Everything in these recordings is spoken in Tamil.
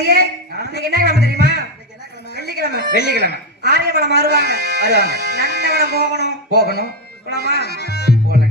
அடியே இன்னைக்கு என்ன கிழமை தெரியுமா? வெள்ளிக்கிழமை. வெள்ளிக்கிழமை ஆரியமலம் வருவாங்க. நன்னவனம் போகணும். போகணும். போலாமா? போல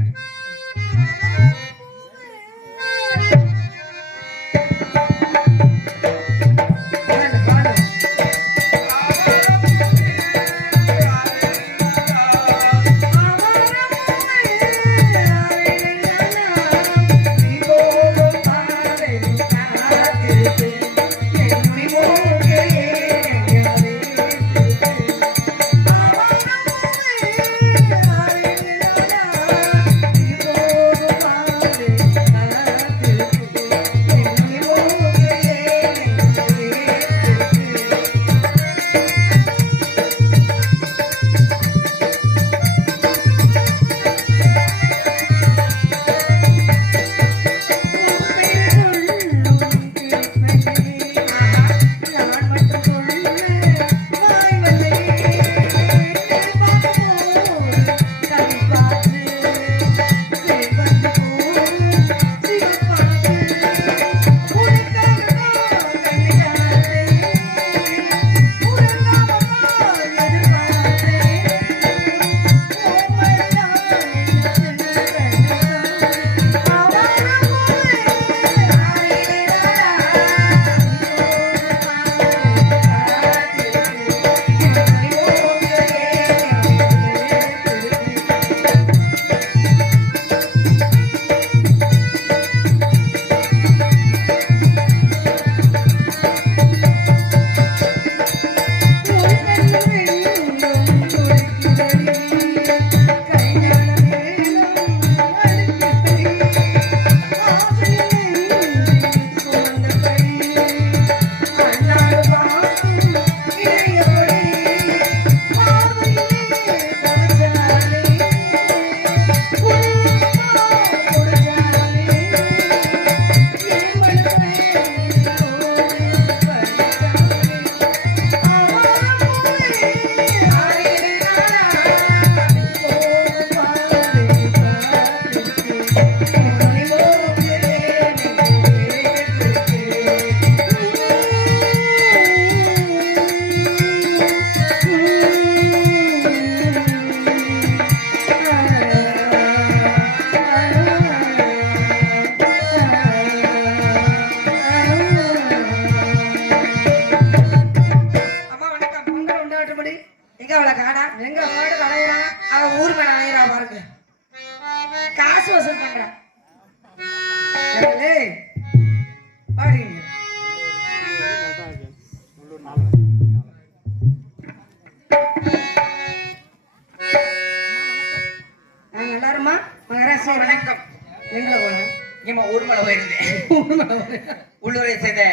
உள்ளூரை சேர்ந்த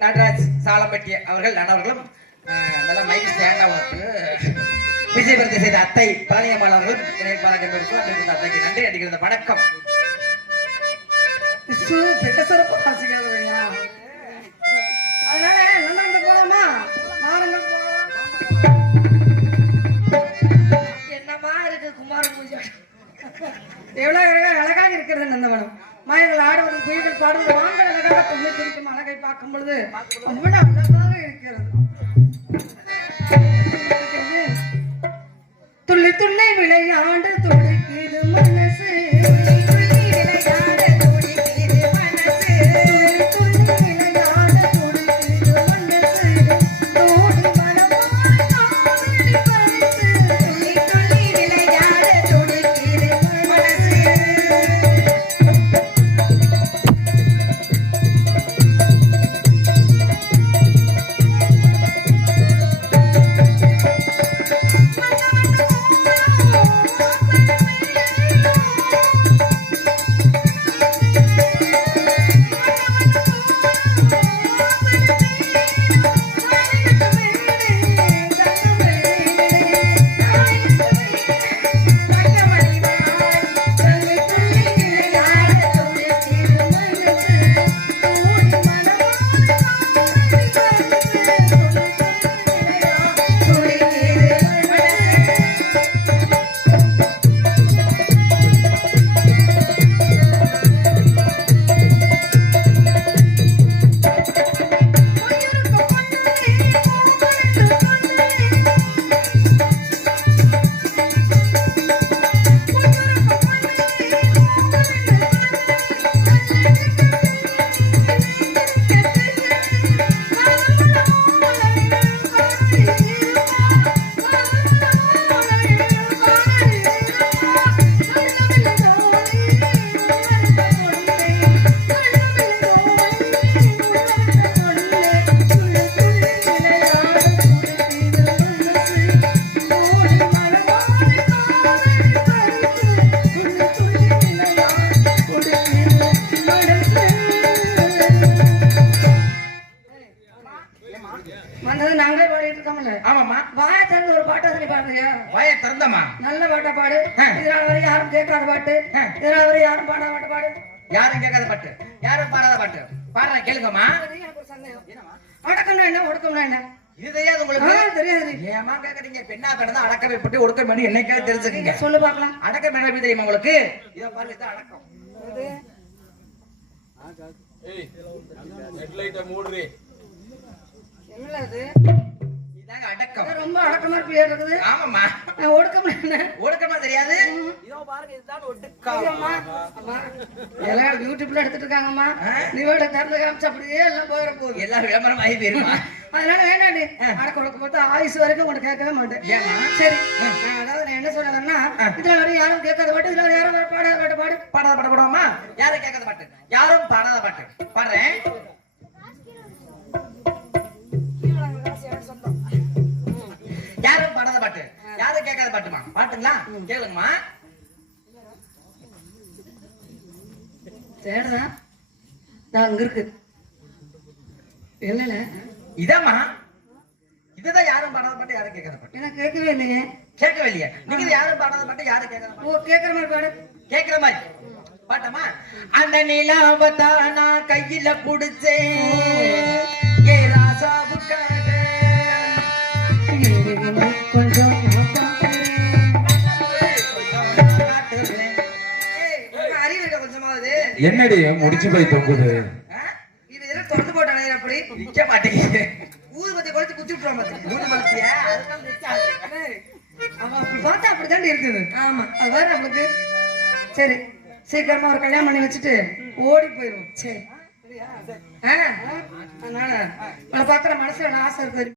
நடராஜ் சாலப்பட்டி அவர்கள் அனைவர்களும் நல்ல மைக் ஸ்டாண்டாக விஜயபுரத்தை செய்த அத்தை பழனியம்மாள் அவர்களும் இணை பாராட்டி அத்தைக்கு நன்றி அடிக்கிறது. வணக்கம். என்னமா இருக்கு குமார பூஜை எவ்வளவு அழகாக இருக்கிறது நந்தவனம். மயங்கள் ஆடுவது, குயில்கள் பாடுவது, வாங்கள் அழகாக துணி திரிக்கும் அழகை பார்க்கும் பொழுது அவ்வளவு அழகாக இருக்கிறது. துள்ளி துள்ளி விளையாண்டு துடிக்குது மனசு, வந்தது நாங்களே பாடிட்டு இருக்கோம்ல. ஆமாம்மா. வாயை திறந்து ஒரு பாட்டா சொல்லி பாடுறியா? வாயை திறந்தம்மா. நல்ல பாட்டா பாடு. இதனால வரை யாரும் கேட்காத பாட்டு, இதனால வரை யாரும் பாடாத பாட்டு பாடு. யாரும் கேட்காத பாட்டு, யாரும் பாடாத பாட்டு பாடுறேன் கேளுங்கம்மா. எனக்கு ஒரு சந்தேகம். அடக்கம்னா என்ன, ஒடுக்கம்னா என்ன? இது தெரியாது உங்களுக்கு? தெரியாது. ஏமா கேக்குறீங்க? பெண்ணா பிறந்தா அடக்கம் எப்படி ஒடுக்கம் பண்ணி என்னைக்காவது தெரிஞ்சுக்கீங்க. சொல்லு பாக்கலாம். அடக்கம் என்ன எப்படி தெரியுமா உங்களுக்கு? இதை பாருங்க, இதான் அடக்கம். என்னல அது? இதாங்க அடக்கம். ரொம்ப அடக்கமா பேர் இருக்குது. ஆமாம்மா. ஒடுக்கம்னா என்ன? ஒடுக்கமா தெரியாது? இதோ பாருங்க, இதுதான் ஒடுக்கம். அம்மா எல்லாம் யூடியூப்ல எடுத்துட்டு இருக்காங்கம்மா. நீ வேட திறந்து காமிச்சு அப்படியே எல்லாம் போயிட போகுது. எல்லாம் விளம்பரம் ஆகி போயிருமா? அதனால வேண்டாண்டி. அடக்க ஒடுக்க பார்த்தா ஆயுசு வரைக்கும் உனக்கு கேட்கவே மாட்டேன். சரி, அதாவது நான் என்ன சொல்றேன்னா, இதுல வரையும் யாரும் கேட்காத பாட்டு, இதுல யாரும் பாடாத பாட்டு பாடு. பாடாத பாட்டு பாடுவோமா? யாரும் கேட்காத பாட்டு, யாரும் பாடாத பாட்டு பாடுறேன். யாரும் பாடாத பாட்டு, யாரும் கேட்காத பாட்டுமா? பாட்டுங்களா? கேளுங்கம்மா. தேடுறா நான் அங்க இருக்கு. என்னல இதம்மா, இதுதான் யாரும் பாடாத பாட்டு, யாரும் கேட்காத பாட்டு. எனக்கு கேட்கவே இல்லையே. கேட்கவே இல்லையா? நீங்க யாரும் பாடாத பாட்டு, யாரும் கேட்காத பாட்டு. ஓ, கேட்கற மாதிரி பாடு. கேட்கிற மாதிரி பாட்டமா? அந்த நிலாவத்தா நான் கையில புடிச்சேன் ஏ ராசாவுக்காக. கொஞ்சம் அறிவு இருக்க கொஞ்சமாவது. என்னடி முடிச்சு போய் தொங்குது? இது எல்லாம் தொடர்ந்து போட்டானே அப்படி நிக்க மாட்டேங்குது. ஊதுபத்தி கொளுத்தி குத்தி விட்டுருவான் பாத்து. ஊதுபத்தியா? அதுதான் நிக்காது. அவன் அப்படி பார்த்தா அப்படித்தாண்டி இருக்குது. ஆமா, அது வேற நம்மளுக்கு. சரி, சீக்கிரமா ஒரு கல்யாணம் பண்ணி வச்சுட்டு ஓடி போயிடும். சரி, அதனால பாக்குற மனசுல ஆசை இருக்குது.